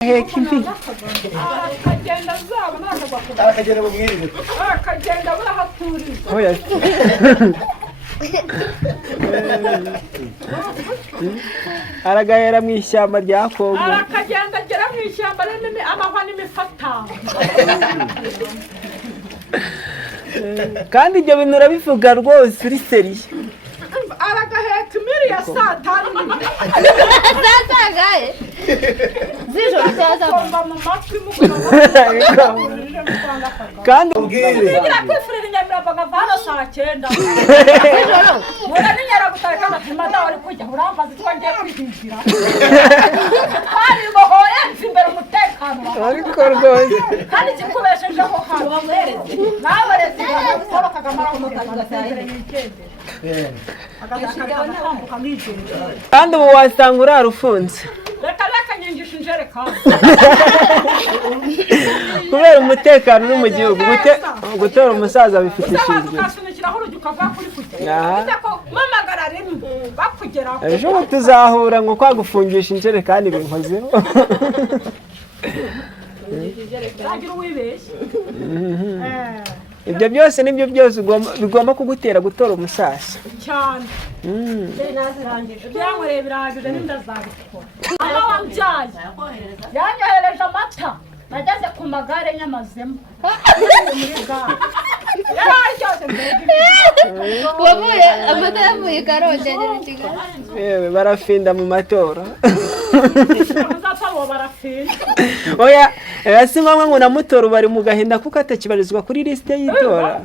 Kimbi. Akagenda zabo nakagwa. Akagenda bumwirire. Akagenda burahaturiza. Oya. Aragahera mu ishyamba rya Kongo. Arakagenda agera mu ishyamba rinini amahwa n'imifata. Kandi ibyo bintu urabivuga rwose uri seriye. Aragaheka imiri ya saa tanu. Zazagaye. Zijo zazagaye. Mu matwi mukora. Kandi ubwira kwifurira inyamiraga vana saa 9. Mura ninyara gutareka amatima ndawari kujya urambaza twangiye kwihingira. Twari bohoye imbere umutekano. ariko rwose. Kandi kikubeshejeho hano. Nabarezi bakora Kagame umukagasayire n'ikende. Kandi ubu wasanga urarufunze. Reka nyengisha injerekani. Kubera umutekano uri mu gihugu gutora umusaza bifite ishingiro. Ukasunikiraho urugikava kuri kujya. Bitako mamagara rimwe bakugeraho. Ejo tuzahura ngo kwagufungisha injerekani binkozeho. Agira uwibeshye. Ibyo byose nibyo byose bigomba kugutera gutora umusasa cyane. Nazirangije byankoreye birangije n'indazabikora. Mama wambyaye yanyohereje amata nageze ku magare nyamazemo muri gare. Yararyoze Wamuye amata yamuye Karongi agera i Kigali. Yewe barafinda mu matora. Muzapfa barafinda. Oya si ngombwa ngo namutora bari mu gahinda kuko atakibarizwa kuri liste y'itora.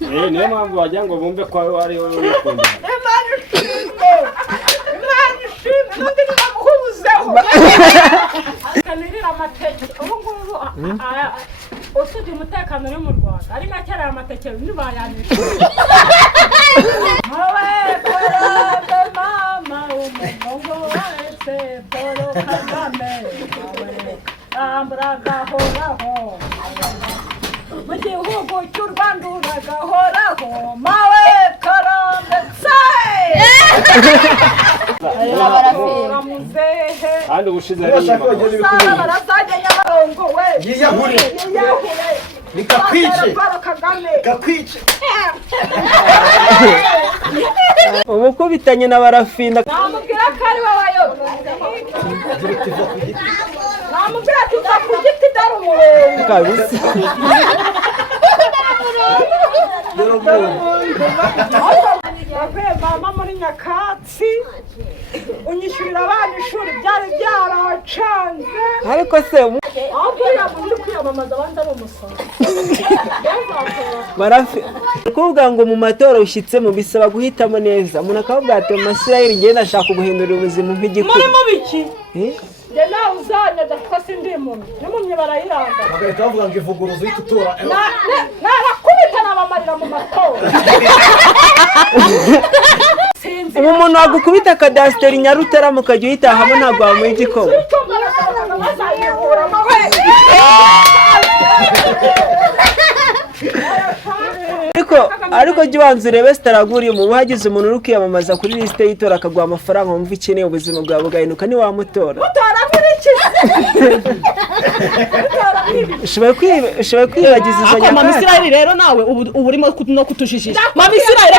Niyo mpamvu wagira ngo bumve ko ari wowe ukunda. Imana ishimwe n'undi ntibamuhuzeho. Akanirira amateke ubu ngubu usibye umutekano uri mu Rwanda ari makera amateke nibayanisha. Mama umugongo wese Paul Kagame ambragahoraho mu gihugu cy'u Rwanda uragahoraho mawe Karungu kandi ubushize ari inyuma barazajya Nyabarongo we yiyahure nikakwice kakwice Ubu kubitanye na barafinda. namubwira ko ari wowe wayoboye namubwira ati uza ku giti dore umurongo Kabisa. mama muri nyakatsi unyishyurira abana ishuri byari byaracanze Ariko se aho kuriya muntu uri kwiyamamaza abandi ari umusoro kuvuga ngo mu matora ushyitse mu bisaba guhitamo neza. Umuntu akavuga ati Masirayeli ngiye nashaka guhindura ubuzima nk'igikuru. muri mubiki njye nawe uzanyaga kuko sindi impumyi n'impumyi barayiranga bagahita bavuga ngo ivuguruzo y'itutora narakubita nabamarira mu matora ubu umuntu wagukubita akadasiteri Nyarutarama ukajya uyitahamo ntabwo wamuha igikoma. ariko jya ubanza urebe sitaraguriyemo ubu hagize umuntu uri kwiyamamaza kuri lisite y'itora akaguha amafaranga wumva ikeneye ubuzima bwawe bugahinduka ntiwamutora. Ushoboye kwibagiza izo nyakatsi. Mama Isirayeli rero nawe ubu urimo no kutujijisha. Mama Isirayeli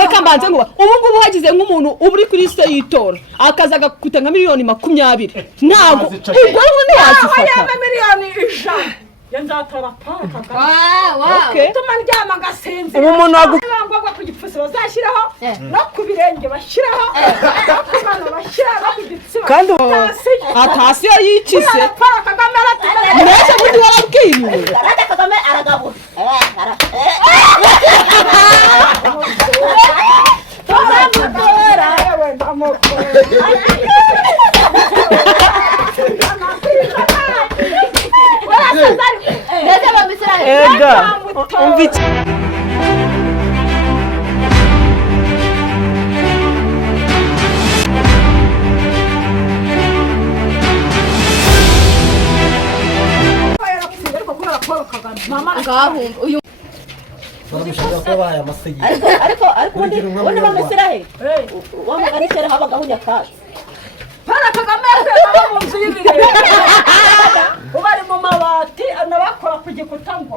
reka mbanze ngo ubu ngubu hagize nk'umuntu uri kuri lisite y'itora akaza agakubita nka miliyoni 20 ntabwo ubwo ntiwazifata miliyoni 100 yanzatora Paul Kagame tuma ndyama gasinzi ubu umuntu wagwa ku gipfusi bazashyiraho no ku birenge bashyiraho no ku bana bashyiraho ku gitsina kandi atasiyo yikise Paul Kagame aratumye mbese muri warabwiriwe Kagame aragabura. Ega umvitse Ngahumba uyu baramushaka ko baye amasegi ariko undi bamesirahe wamugana kera habagaho nyakatsi Tora Kagame yakwega mu nzu y'ibirere ubu ari mu mabati anabakora ku gikuta ngo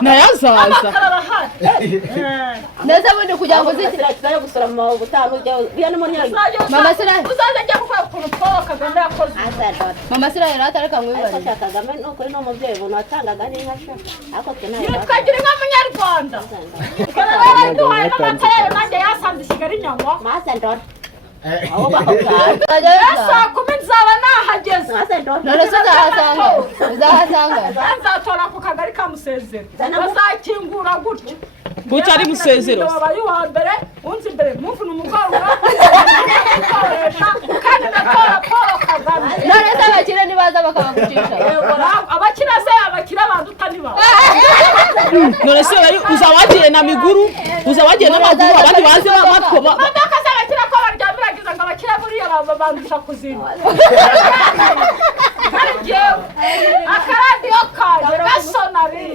nayazaza ndetse bundi kugira ngo uzitira gusura mu butanu ujya no muri mama Sira uzaza ajya gukora ukuntu Tora Kagame yakoze mama Sira yaratareka ngo Ariko Kagame nukuri no muvyeyi buntu watangaga n'inka sha ariko kenaye twagira inka munyarwanda kana duhaye n'amata yayo nanjye yasanze Kigali nyangwa masendora saa 10 nzaba nahageze none se uzahasanga nzatora ku kagari ka Musezero bazakingura gutyo buca ari Musezero wabaye wa mbere unzi imbere muvuna umugorora kandi natora Paul Kagame none se abakire nibaza bakabagucisha abakira se abakira banduta niba none se uzawagiye na miguru uzawagiye n'amaguru abandi baze bamatwa modoka z'abakira ko baryamiragiza ngo abakira buriya bandusha kuzinda akaradiyo kaje gasonari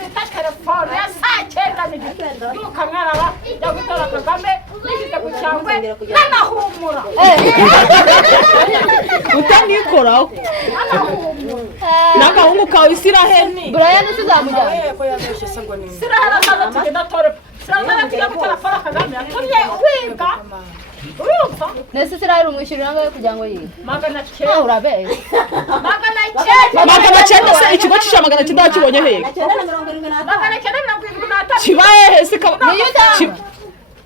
bita telefone ya saa 9 n'igitendo y'ukamwaraba yo gutora Kagame nigeze ku cyangwe nanahumura utanikoraho n'agahungu kawe Isiraheli Brian tuzamujyana Siraheli azaza tugenda tore Siraheli tujya gutora Paul Kagame atumye wiga urumva nese Sira umwishyurira ngaho kugira ngo yige magana 9 urabeye magana 9 se ikigo cisha magana 9 wakibonye hehe magana 975 kibaye hese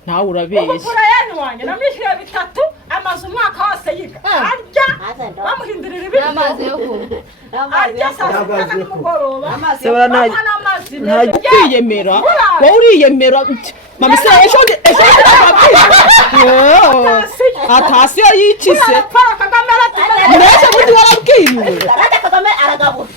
nawe urabeshye Brian wanjye namwishyuye bitatu amaze umwaka wose yiga arya bamuhindurira ibintu amazi yo kunywa arya saa 6 n'umugoroba nta kwiyemera wowe uriyemera mama Sira ejo atasiyo yikise Paul Kagame aratumye nese bundi warabwiriwe Kagame aragabura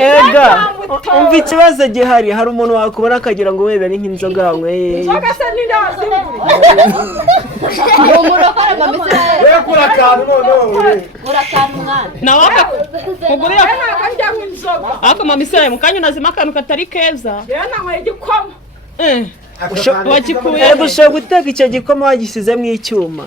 ega umva ikibazo gihari hari umuntu wakubona akagira ngo wenda ni nk'inzoga wanyweye Bagase n'indazi umurokore mama Sira Urakantu none urakana umwana nawe akugurira ajya nk'inzoga ako mama Sira mukanya unazima akantu katari keza yananywe igikoma wagikuye ego ushobora guteka icyo gikoma wagisize mu icyuma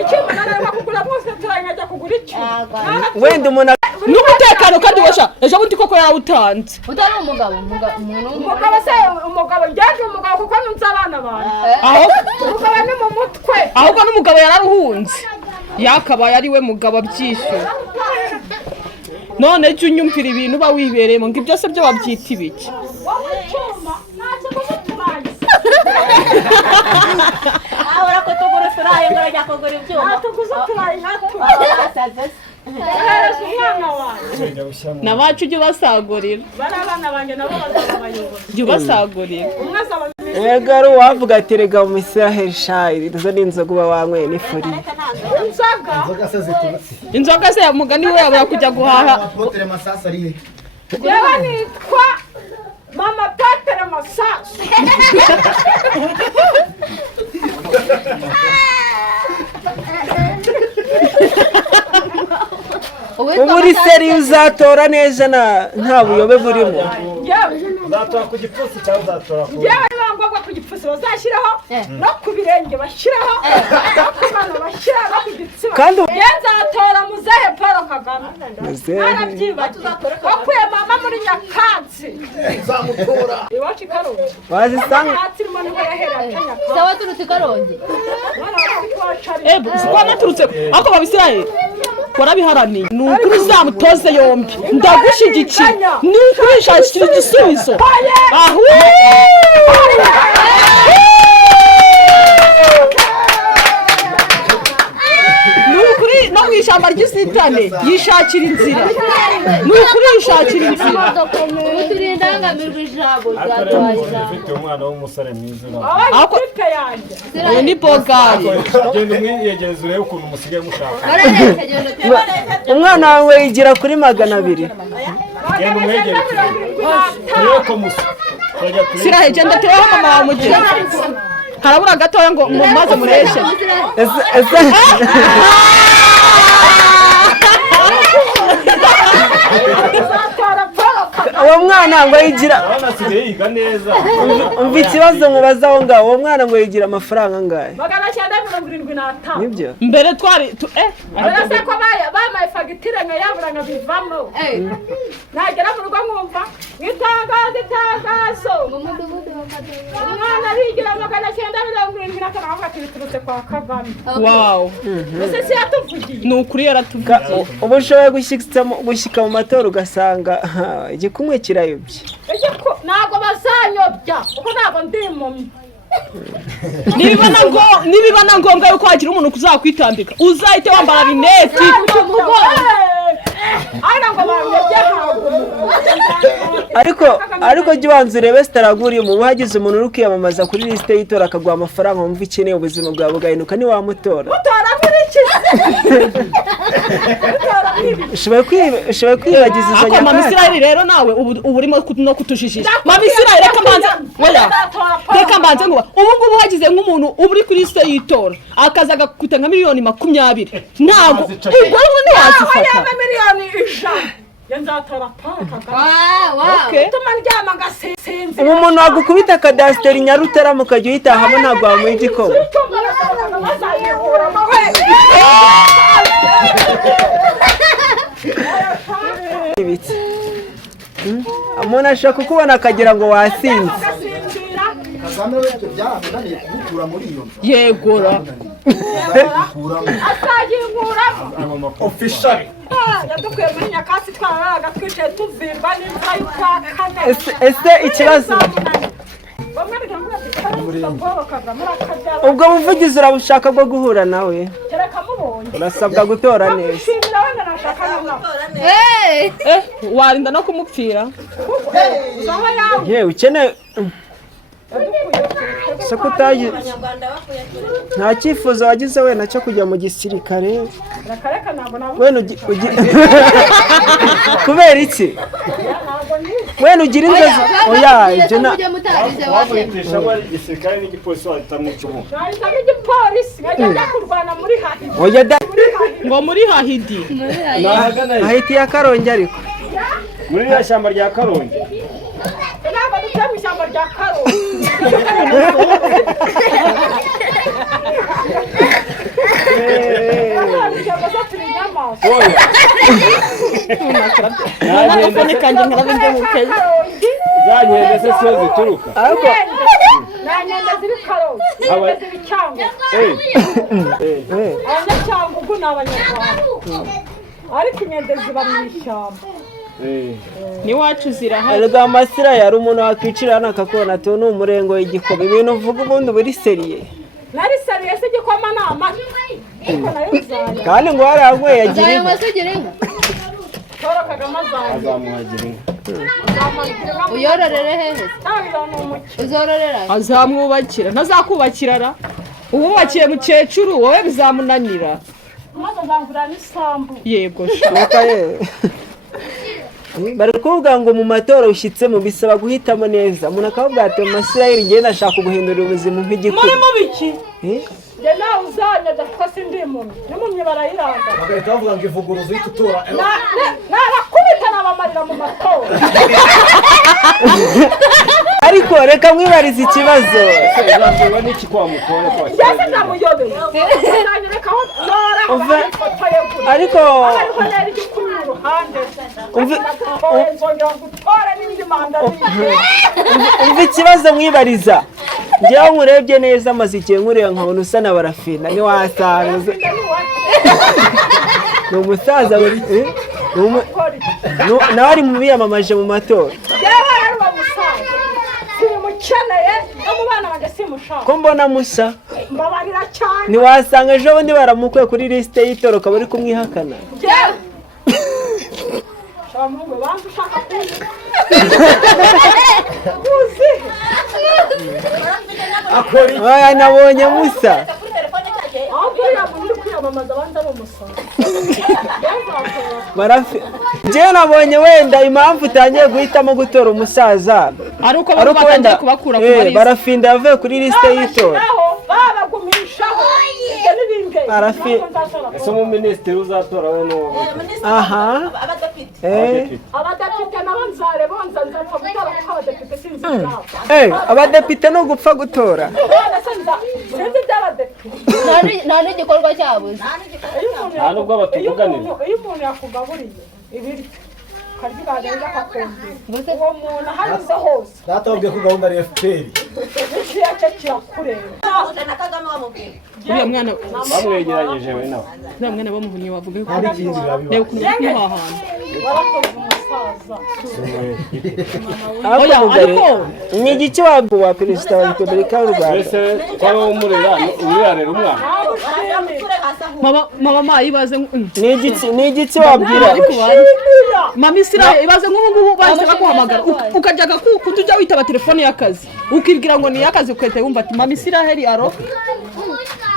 icyuma nareba kugura bose turanyajya kugura icyuma wenda umuntu n'umutekano kandi washa ejo bundi koko yarawutanze utari umugabo umuntu umugabo se umugabo njyaje umugabo kuko nunze abana banjye aho umugabo ni mu mutwe ahubwo n'umugabo yararuhunze yakabaye ari we mugabo abyishyura none jya unyumvira ibintu uba wibereyemo ngo ibyo se byo babyita ibiki wowe icyuma ntacyo kuguturanye ahora ko tugura furaye ngo ajya kugura ibyuma tuguturanye hato umwana wanjye nabacu ujye ubasagurira bari abana banjye nabo bazaba abayobozi jya ubasagurira umwe azaba ega ari uwavuga ati rega mu Isiraheli shayiri izo ni inzoga uba wanyweye n'ifuri inzoga se mugani we yabura kujya guhaha Apotre Masasa ari he? yewe nitwa mama Petere Masasu ubu uri seri uzatora neza nta buyobe burimo uzatora ku gipfunsi cyangwa uzatora ku yewe niba ngombwa ku gipfusi bazashyiraho no ku birenge bashyiraho no ku mano bashyiraho no ku gitsina kandi ye nzatora muzehe Paul Kagame arabyibagiwe wakuye mama muri Nyakatsi Zamutora. iwacu i Karungu wazisanga Nyakatsi irimo niho yahereye Nyakatsi sawa turutse Karongi kuba naturutse ako babisiraye warabiharaniye ni ukuri uzamutoze yombi ndagushyigikira ni ukuri nshakira igisubizo ahu ni ukuri no mu ishyamba ry'isitane yishakira inzira ni ukuri yishakira inzira turindangamirwa ijambo ufite umwana w'umusore mwiza ako ipe yanjye uyu ni bogari genda umwiyegereza urebe ukuntu musigaye mushaka umwana wawe yigira kuri 200 genda umwegereze urebe ko musa Sirahe genda teweho mama wa mugenzi harabura gatoya ngo maze mureshe uwo mwana ngo yigira yiga neza umva ikibazo mubaza aho ngaho uwo mwana ngo yigira amafaranga angahe 975 nibyo mbere twari barase ko bamaye fagitire nka yaburanga bivamo nagera mu rugo nkumva itangazo umwana arigira 975 avuga ati biturutse kwa Kagame. wow ese si yatuvugiye ni ukuri yaratuvugiye ubu ushoboye gushyika mu matora ugasanga igikumwe kirayobye ntabwo bazanyobya kuko ntabwo ndi impumyi nibiba na ngombwa yuko hagira umuntu kuzakwitambika uzahite wambara rineti ariko jya ubanza urebe sitaraguriyemo uba hagize umuntu uri kwiyamamaza kuri lisite y'itora akaguha amafaranga wumva ukeneye ubuzima bwawe bugahinduka ntiwamutora ushoboye kwibagiza izo nyakatsi mama Isirayeli rero nawe ubu urimo no kutujijisha mama Isirayeli reka mbanze ngo ubu ngubu hagize nk'umuntu uri kuri lisite y'itora akaza agakuta nka miliyoni 20 ntabwo ubwo ntiwazifata miliyoni 100 yanzatora paka tuma ndyama ngasinzi ubu umuntu wagukubita kadasiteri Nyarutarama ukajya uyitahamo ntabwo wamuha igikoma umuntu ashaka kukubona akagira ngo wasinze Kagame we byaramunaniye kumukura muri iyo nzu yegora asaginguramo official yadukuye muri nyakatsi twaraga twicaye tuzimba n'imvura y'ukwa Kagame ese ikibazo ubwo buvugizi urabushaka bwo guhura nawe urasabwa gutora neza warinda no kumupfira yewe ukeneye soko utagize nta cyifuzo wagize wenda cyo kujya mu gisirikare wenda kubera iki wenda ugira inzozi oya ibyo na wamwitisha wari igisirikare n'igipolisi wahitamucumu nkajya kurwana muri hahidi oya ngo muri hahidi hahidi ya Karongi ariko muri ya shyamba rya Karongi ntabwo dutuye mu ishyamba rya Karongi zanyende se siyo zituruka nanyenda ziri Karongi ziri Cyangugu Abanyacyangugu ni Abanyarwanda ariko inyende ziba mu ishyamba n'iwacu zirahari erega amasira yari umuntu wakwicira hano akakubona ati ni umurengo w'igikoma ibintu uvuga ubundi buri seriye nari seriye se igikoma ni amata kandi ngo waranyweye yagira inka Tora Kagame azamuhagira inka uyororere hehe uzororera azamwubakira ntazakubakira ra uwubakiye mukecuru wowe bizamunanira maze nzangura n'isambu yego shaka ye bari kuvuga ngo mu matora ushyitsemo bisaba guhitamo neza umuntu akavuga ati mu Isirayeli ngenda ashaka guhindura ubuzima nk'igikuru muri mubiki njye nawe uzanyaga kuko sindi impumyi n'impumyi barayiranga bagahita bavuga ngo ivuguruzo y'itutora narakubita nabamarira mu matora ariko reka mwibarize ikibazo uzabwirwa n'iki kwa mutore kwa yase ndamuyobeye nanyereka aho Tora ifoto ye gusa ariko ariko rero igikuru iruhande nzongera gutore n'indi manda umva ikibazo mwibariza njyewe nkurebye neza maze igihe nkureba nkabona usa na Barafinda ntiwasanga ni umusaza nawe ari mu biyamamaje mu matora yewe rero uwo musaza simukeneye no mu bana banjye simushaka ko mbona musa mbabarira cyane ntiwasanga ejo bundi baramukuye kuri lisite y'itora ukaba uri kumwihakana yewe shamungu bantu ushaka kuzi oya nabonye musa ahubwo uriya muntu uri kwiyamamaza abandi ari umusoro njyewe nabonye wenda impamvu utangiye guhitamo gutora umusaza ari uko batangiye kubakura ku marisi Barafinda yavuye kuri lisite y'itora babagumishaho ibyo n'ibindi ese umuminisitiri uzatora we n'uwo aha abadepite nabo nzare bonza nzapfa gutora kuko abadepite sinzi ibyabo abadepite ni ugupfa gutora sinzi iby'abadepite nta n'igikorwa cyabuze nta nubwo batuvuganira iyo umuntu yakugaburiye ibiryo ukarya akakumvira uwo muntu ahanyuze hose Natobye ko gahunda ari FPR. ikiya cye kirakureba na Kagame wamubwira uriya mwana bamwegeranyije we nawe uriya mwana bamuhunye wavuga ko Hari ikindi reba birabiba. ukuntu bari kumuhahana warakoze umusaza ariko ni igiki wa perezida wa repubulika y'u Rwanda mbese kwaba umurera umwirarira umwana mama ibaze ni igiki wabwira mama Israel ibaze nk'ubu ngubu bahise baguhamagara ukajyaga kutujya witaba telefone y'akazi ukibwira ngo ni y'akazi ukahita wumva ati mama Israel aro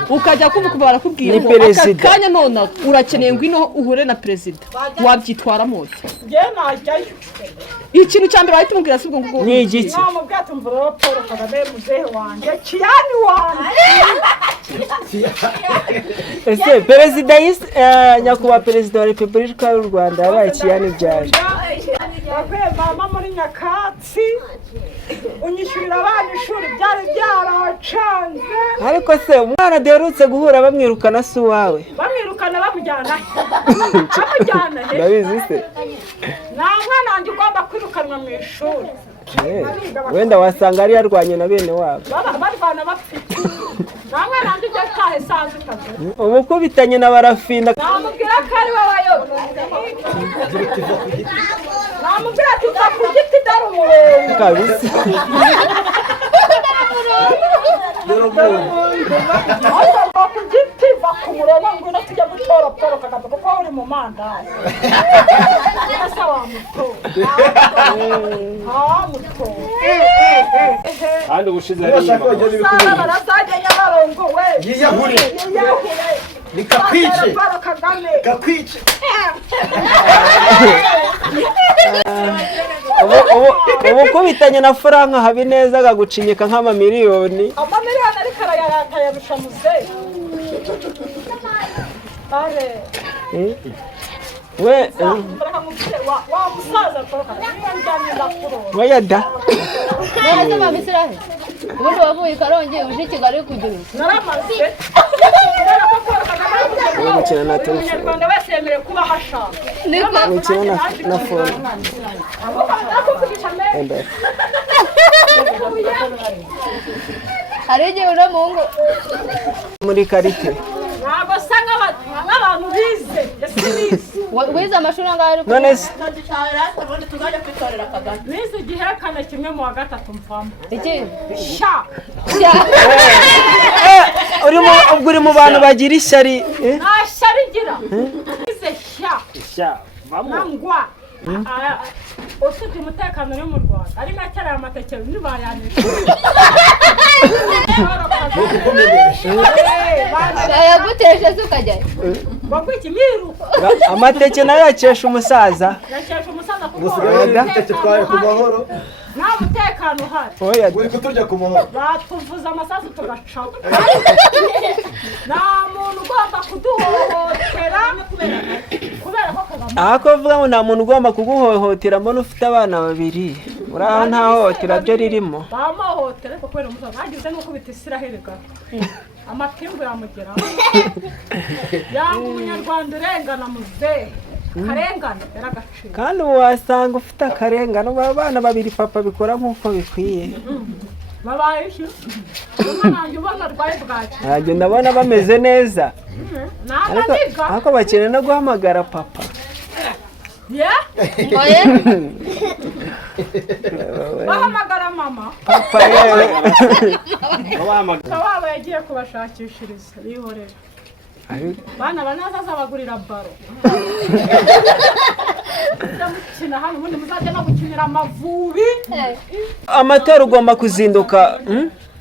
ukajya kumva barakubwira ngo aka kanya none urakeneye ngwino uhure na perezida wabyitwara mote nge najyayo ikintu cya mbere bahita umubwira si ubwo ngubwo ni igiki namubwira ati mvura Paul Kagame muzehe wanjye kiyani wanjye ese perezida nyakubahwa perezida wa repubulika y'u Rwanda yabaye kiyani byari yakuye mama muri nyakatsi unyishyurira abana ishuri byari byaracanze ariko se umwana duherutse guhura bamwirukana si uwawe bamwirukana bamujyana he ndabizi se nta mwana wanjye ugomba kwirukanwa mu ishuri wenda wasanga ari yarwanye na bene wabo barwana bafite nta mwana wanjye ujya utaha esanze utazi ubukubitanye na Barafinda namubwira ko ari we wayoboye namubwira ati uva ku giti dore umurongo kabisa uva ku giti va ku murongo ngwino tujya gutora Paul Kagame kuko uri mu mandazi ese wamutora kandi ubushize usanga barazajya Nyabarongo we Yiyahure. Nikakwice. Paul Kagame Kakwice. ubukubitanye na Frank Habineza agagucinyika nk'amamiliyoni amamiliyoni ariko arayarusha muzehe are we wa musaza Paul Kagame njyanye ndakurora wayada none se mama Israel ubundi wavuye Karongi uje Kigali kugira naramaze gukina na telefone umunyarwanda wese yemerewe kuba hashaka gukina na phone hari igihe uri mu ngo muri karite ntabwo asa nk'abantu bize wize amashuri angahe ariko none se tuzajya kwitorera Kagame bize igihekane kimwe mu wa gatatu mvamo iki sha uri mu bantu bagira ishyari nta shyari igira bize sha nangwa usibye umutekano uri mu Rwanda ari nka kera amateke ntibayanisha bayaguteje se ukajyayo bagwiki miruka amateke nayo yakesha umusaza yakesha umusaza kuko Musigaye ndetse twaye ku mahoro. nta mutekano uhari oya Uri kuturya ku mahoro. batuvuza amasasu tugacaho nta muntu ugomba kuduhohotera kubera ko Kagame aha ko uvuga ngo nta muntu ugomba kuguhohotera mbona ufite abana babiri uraho nta hohotera byo ririmo bamuhohotera ariko kubera umusaza hagize n'uko bita Israel gato amapingu yamugeraho yanga umunyarwanda urengana muzehe karengane yaragaciro kandi ubu wasanga ufite akarengane abana babiri papa bikora nk'uko bikwiye babaye iki umwana wanjye ubona arwaye bwaki ntabwo ndabona bameze neza ntabwo ariko bakeneye no guhamagara papa bahamagara mama papa yewe wabo yagiye kubashakishiriza bihorera bana banazaza bagurira baro mukina hano ubundi muzajya no gukinira Amavubi amatora ugomba kuzinduka.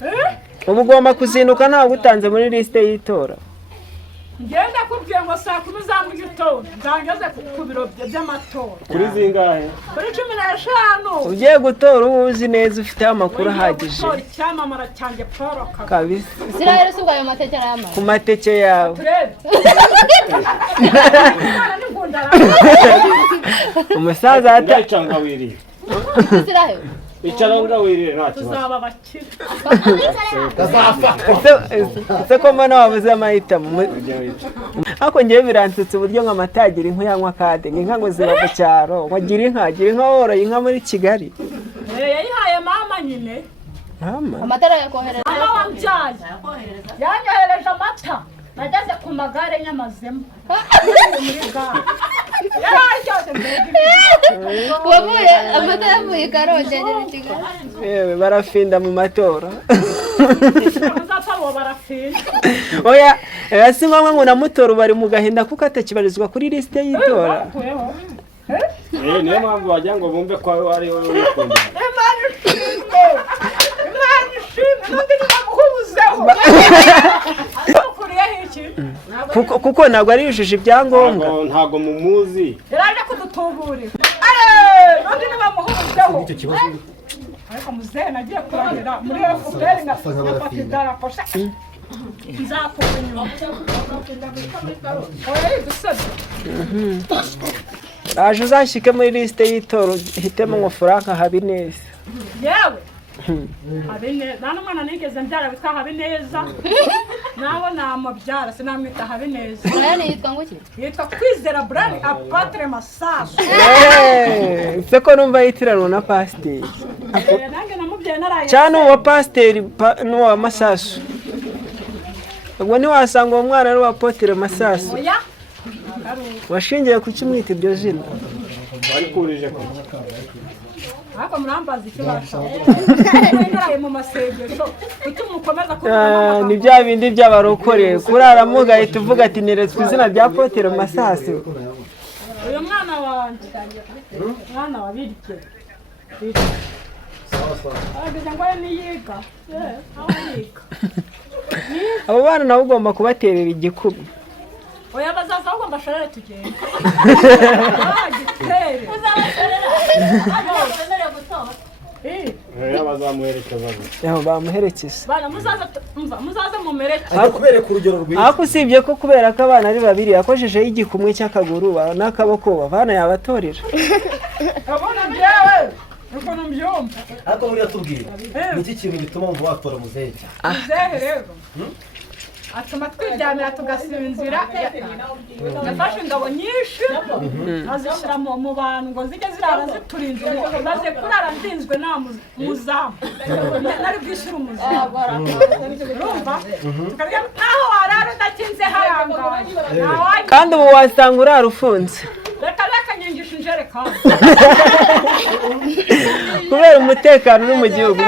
え ubu ugomba kuzinduka ntabwo utanze muri lisite y'itora. え Amatora ugomba kuzinduka nta gutanze muri lisite y'itora. え Ubu ugomba kuzinduka nta gutanze muri lisite y'itora. ngenda kubwiye ngo saa 10 za mu gitondo nzangeze ku biro by'amatora. Kuri zingahe? Kuri 15. ugiye gutora uba uzi neza ufite amakuru ahagije Icyamamara cyanjye Paul Kagame. kabisa Israel si ubwo ayo mateke arayamaze. ku mateke yawe Turebe. Imana ni ngundara. umusaza Ndacanga wirire. Israel. Icara nga wirire nta kibazo. Tuzaba bakire. ese ko mbona wabuze amahitamo ariko ngewe biransutse uburyo nk'amatagira inka yanywa kade inka ngo ziba ku cyaro ngo gira inka woroye inka muri Kigali Yayihaye mama nyine. mama Amatara yakohereza. Mama wambyaye. Yanyohereje amata. Nageze ku magare nyamazemo. Muri gare. Yararyoshye mbega. Wavuye amata yavuye Karongi agera i Kigali. yewe barafinda mu matora Muzapfa bo barafinda. oya si ngombwa ngo namutora bari mu gahinda kuko atakibarizwa kuri lisite y'itora Niyo mpamvu wagira ngo bumve ko ari wowe wikunda. Imana ishimwe. Imana ishimwe. Nundi nibamuhubuzeho. Ukuriyeho iki? kuko ntabwo ari yujuje ibyangombwa Ntago mumuzi. Yaraje kudutuburira. Nundi nibamuhubuzeho. icyo kibazo Ariko muzehe nagiye kurahira muri FPR ngafata idarapo. Nzakuba inyuma. Oya yidusabye. aje uzashyike muri lisite y'itora uhitemo ngo Frank Habineza Yewe. Habineza. Nta n'umwana nigeze mbyara witwa Habineza. Nawe namubyara sinamwita Habineza. Nayo yitwa ngo iki? Yitwa Kwizera Brand Apotre Masasu. ese ko numva yitiranwa na pasiteri Nange namubyaye naraye. cyane uwa pasiteri n'uwa Masasu ubwo ntiwasanga uwo mwana ari uwa Apotre Masasu Oya. washingiye ku kimwita iryo zina Barikurije ko. Ariko murambaza ikibasha. Naraye mu masengesho. Kuki mukomeza ni bya bindi by'abarokore kuraramo ugahita uvuga ati neretswe izina rya Apotre Masasu uyu mwana wanjye. Mwana wa birike. Ageze ngo niyiga. Aho yiga. abo bana nabo ugomba kubaterera igikubi Oya bazaza ahubwo mbashorere tugende. Gitere. Bazamuherekeza. yaho bamuherekeza Bana muzaza mumereke. kubereka urugero rwiza ariko usibye ko kubera ko abana ari babiri yakojejeho igikumwe cy'akaguru n'akaboko abana yabatorera Abona byawe. Ukuntu mbyumva. ariko muri atubwira niki kintu gituma wumva watora muzehe Muzehe rero. Atuma twiryamira tugasinzira. Yafashe ingabo nyinshi azishyira mu bantu ngo zijye zirara ziturinze maze kurara nzinzwe nta muzamu nari bwishyura umuzamu urumva tukarya ntaho warara udakinze harangaye kandi ubu wasanga urara ufunze reka nyangisha injerekani kubera umutekano uri mu gihugu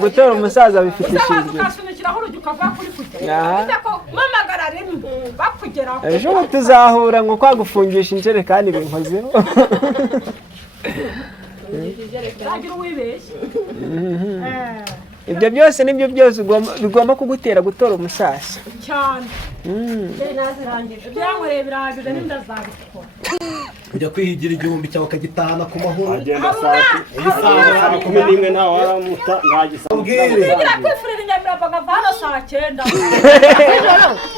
gutora umusaza bifite ishingiro ukasunikiraho urugi ukavuga kuri kujya Aha. ko mpamagara rimwe bakugeraho ejo tuzahura ngo kwagufungisha injerekani binkozeho zagira uwibeshye ibyo byose nibyo byose bigomba kugutera gutora umusaza cyane ibyankoreye birahagije n'inda zabikora kujya kwihigira igihumbi cyawe ukagitahana ku mahoro Agenda saa 11 ntawe waramuta nta gisabo. Bigira kwifurira inyamirambo nkava hano saa 9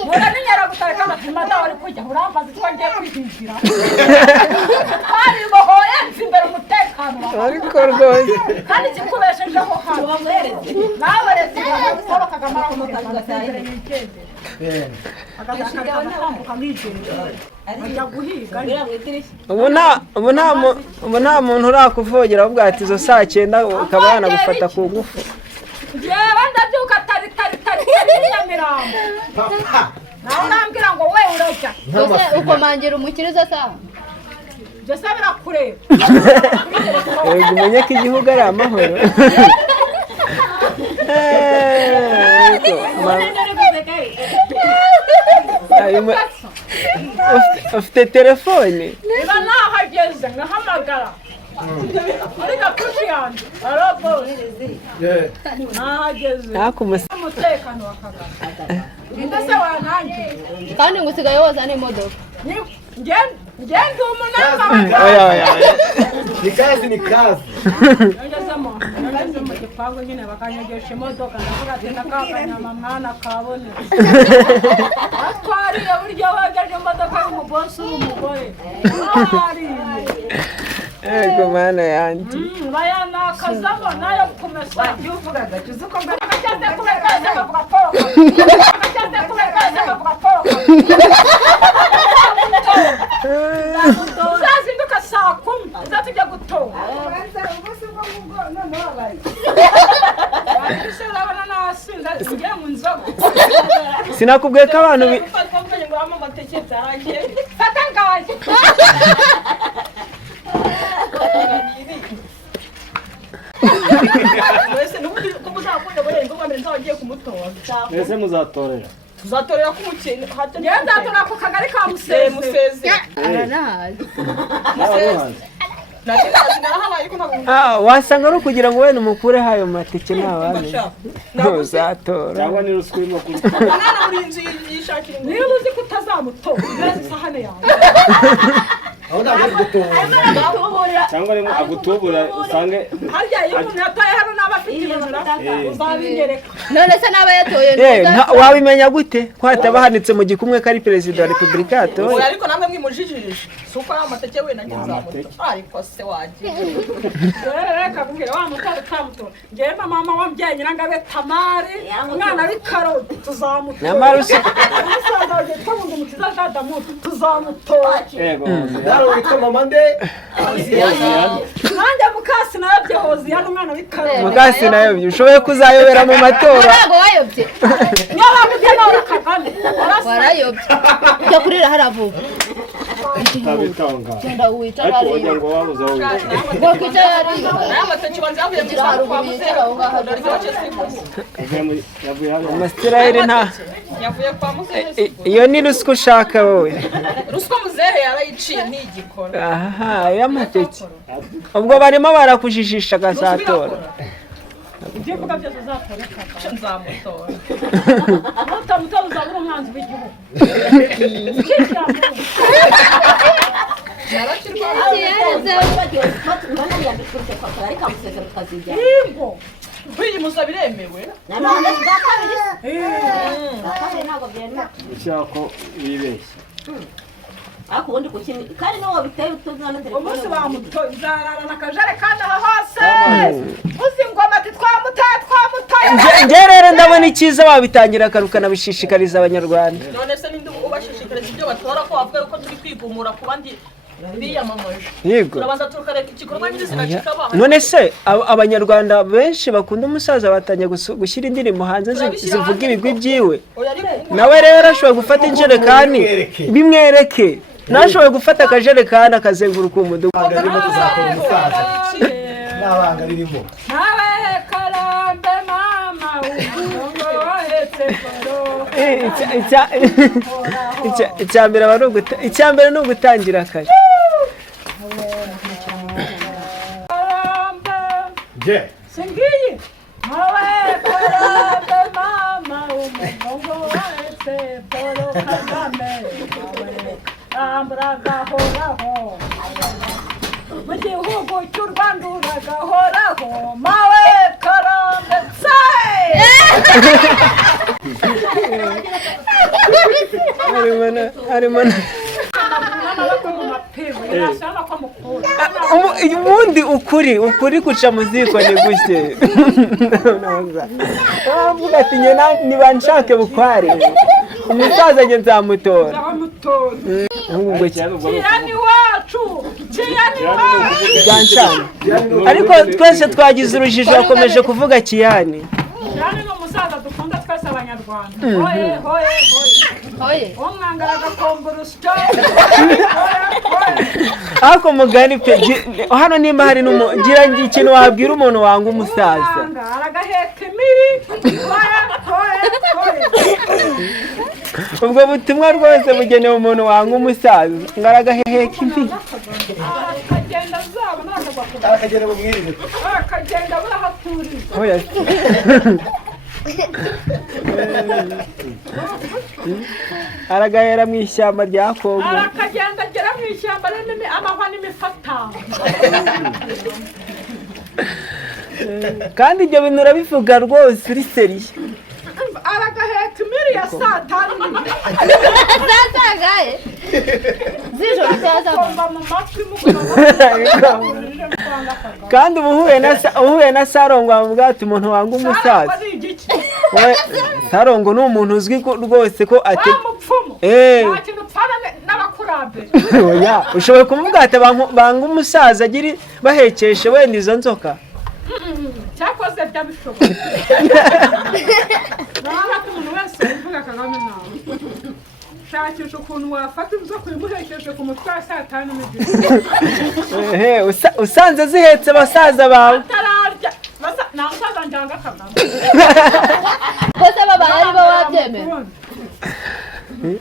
mura ninyara gutareka amapima dawe ari kujya urambaza ko ngiye kwihingira twaribohoye nzi imbere umutekano ariko rwose kandi kikubeshejeho hano nawe rezi Paul Kagame aramutangaza n'ikende agazakarika amatambuka nk'igende ajya guhiga ubu nta muntu urakuvogera ahubwo ati izo saa 9 ukaba yanagufata ku ngufu yewe ndabyuka tari Nyamirambo nawe urambwira ngo we urajya ukomangira umukiriza sawa byose birakureba yego umenye ko igihugu ari amahoro ufite telefone niba nahageze nkahamagara muri gapushi yanjye umutekano wa Kagame ndetse wanangiye kandi ngo usigaye woza n'imodoka ngende umunamba ni kazi ngeze mu gipangu nyine bakanyogesha imodoka ndavuga ati nakakanyama mwana kabone atwariye buryo wageje imodoka y'umubosi w'umugore ego mana yanjye bayanakazamo nayo kumesa uvugaga uzuko ngacyaze kubekaza bavuga ko uzazinduka saa 10 uzatujya gutora sinakubwiye ko abantu Ese muzatorera tuzatorera ku mukene nzatora ku kagari ka Museze aranahazi wasanga ari ukugira ngo wene umukure hayo matike ntabane uzatora cyangwa ni ruswa irimo kuri niba uzi ko utazamutora neza isahane yawe aho ntabwo gutobora cyangwa ni agutubura usange harya iyo umuntu yatoye hano n'abafite inzira uzabinyereka none se n'aba yatoye wabimenya gute ko hataba handitse mu gikumwe ko ari perezida wa repubulika yatoye ariko namwe mwimujijirije si uko ari amateke wenda nzamutora ariko se wagiye reka kubwira wa mutara utamutora njyewe na mama wambyaye nyirangabe Tamari umwana ari Karungu tuzamutora nyamara umusaza wagiye twabunga umukiza Kagame tuzamutora yego daro witwa mama nde nanjye mukasi nayobye Hoziyana umwana ari Karungu mukasi nayobye ushoboye kuzayobera mu matora ntabwo wayobye niyo bamubye nawe Kagame warayobye ujya kurira haravuga tabitanga genda wicara ariko wagira ngo wabuze aho wicara ngo kwicara hariya nayo amateke banza yavuye mu kugira cyaro kwa haruguru yicara aho ngaho yavuye hano amasitiraire nta yavuye kwa Museze iyo ni ruswa ushaka wowe ruswa muzehe yarayiciye ntigikora aha y'amateke ubwo barimo barakujijisha gazatora ibyo uvuga byose uzatoreka nzamutora utamutora uzabura umwanzi w'igihugu kwiyi musa biremewe ushaka ko wibeshye ariko ubundi kukimwe kandi nawe biteye utuzana telefone umunsi bamutoye uzararana akajerekani aha hose uzi ingoma ati twamutaye nge rero ndabona icyiza wabitangira akarukana bishishikariza abanyarwanda none se ninde ubashishikariza ibyo batora ko bavuga ko turi kwigumura ku bandi biyamamaje yego turabanza tukareka igikorwa nyirizina kikabaha none se abanyarwanda benshi bakunda umusaza batangiye gushyira indirimbo hanze zivuga ibigwi byiwe nawe rero ashobora gufata injerekani bimwereke nashoboye gufata akajerekani akazenguruka umudugudu ririmo tuzakora umusaza n'abanga ririmo nawe karambe mama ubungo wahetse koro icyambere ni ugutangira akaje je singiyi nawe karambe mama ubungo wahetse koro Kagame ambragahoraho mu gihugu cy'u Rwanda uragahoraho mawe karambe harimo ubundi ukuri guca mu ziko ni gushye uravuga ati niba nshake bukware umusaza njye nzamutora kirani wacu ariko twese twagize urujijo bakomeje kuvuga kiyani kirani ni umusaza dukunda twese abanyarwanda hoye hoye hoye umwangara agakomba urusyo ariko mugani pe hano nimba hari gira ikintu wabwira umuntu wanga umusaza aragaheka imiri ubwo butumwa rwose bugenewe umuntu wanga umusaza ngo aragaheka imiri akagenda azaba n'akagwa ku arakagenda bumwirire akagenda burahaturiza oya aragahera mu ishyamba rya Kongo arakagenda agera mu ishyamba rinini amahwa n'imifata kandi ibyo bintu urabivuga rwose uri seriye aragaheka imiri ya saa tanu Zatangaye. Z'ijoro kumva mu matwi mukora kandi uba uhuye na Sarongo wavuga ati umuntu wanga umusaza Sarongo ni umuntu uzwi rwose ko ate mupfumu nta kintu upfana n'abakurambere oya ushoboye kumuvuga ati banga umusaza agiri bahekeshe wenda izo nzoka cyakoze byabishoboye naba umuntu wese uvuga Kagame nawe shakisha ukuntu wafata inzoka uyimuhekeshe ku mutwe wa saa tanu n'igice usanze zihetse basaza bawe atararya nta musaza njyanga Kagame Bose baba ari bo wabyemera.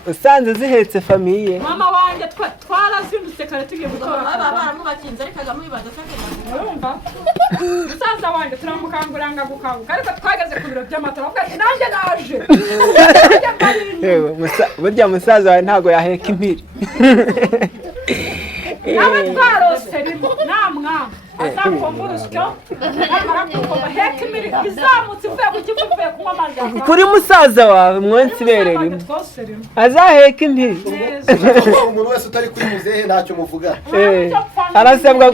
usanze zihetse famiye mama wanjye twarazindutse kare tugiye gutora baba baramubakinze ariko Kagame wibaza ko urumva musaza wanjye turamukanguranga gukanguka ariko twageze ku biro by'amatora avuga ati nanjye naje burya musaza wawe ntabwo yaheka impiri nawe twarose rimwe nta mwana azakomba urusyo namara kukomba heka imiri izamutse ivuye ku kivu ivuye kunywa amazi ya kuri musaza wawe mwonsi ibere rimwe twose rimwe azaheka impiri umuntu wese utari kuri muzehe ntacyo muvuga arasabwa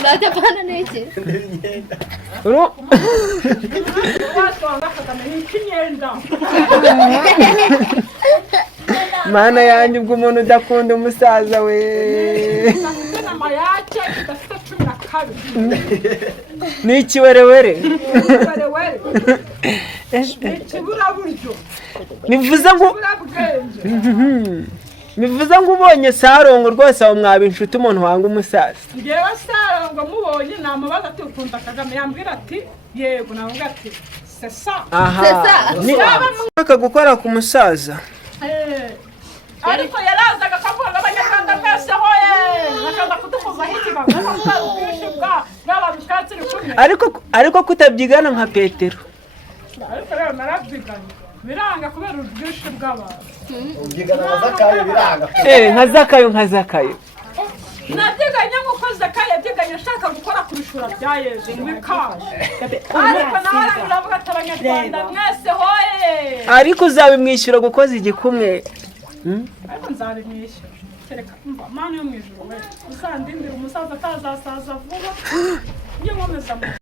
Ntacyo pana n'iki. twasanga Kagame n'ikimyenda mana yanjye ubwo umuntu udakunda umusaza we inama yake idafite 12 ni ikiwerewere ikiburaburyo bivuze ngo ubonye Sarongo rwose aho mwaba inshuti umuntu wanga umusaza ngewe Sarongo mubonye namubaza ati ukunda Kagame yambwira ati yego navuga ati sesa nshaka gukora ku musaza ariko yarazaga akavuga abanyarwanda mwese hoye bakaza kudukozaho ikibazo kubera ubwinshi bw'ababikatsi rikumye ariko kutabyigana nka Petero ariko rero narabyiganye biranga kubera ubwinshi bw'abantu ubyigana na Zakayo biranga nka Zakayo nabyiganye nk'uko Zakayo yabyiganye ashaka gukora ku bishura bya Yezu bikaje ariko nawe aravuga ati abanyarwanda mwese hoye ariko uzabimwishyura gukoza igikumwe ariko nzabimwishyura kereka mva mana yo mu ijuru we uzandindira umusaza atazasaza vuba njye nkomeza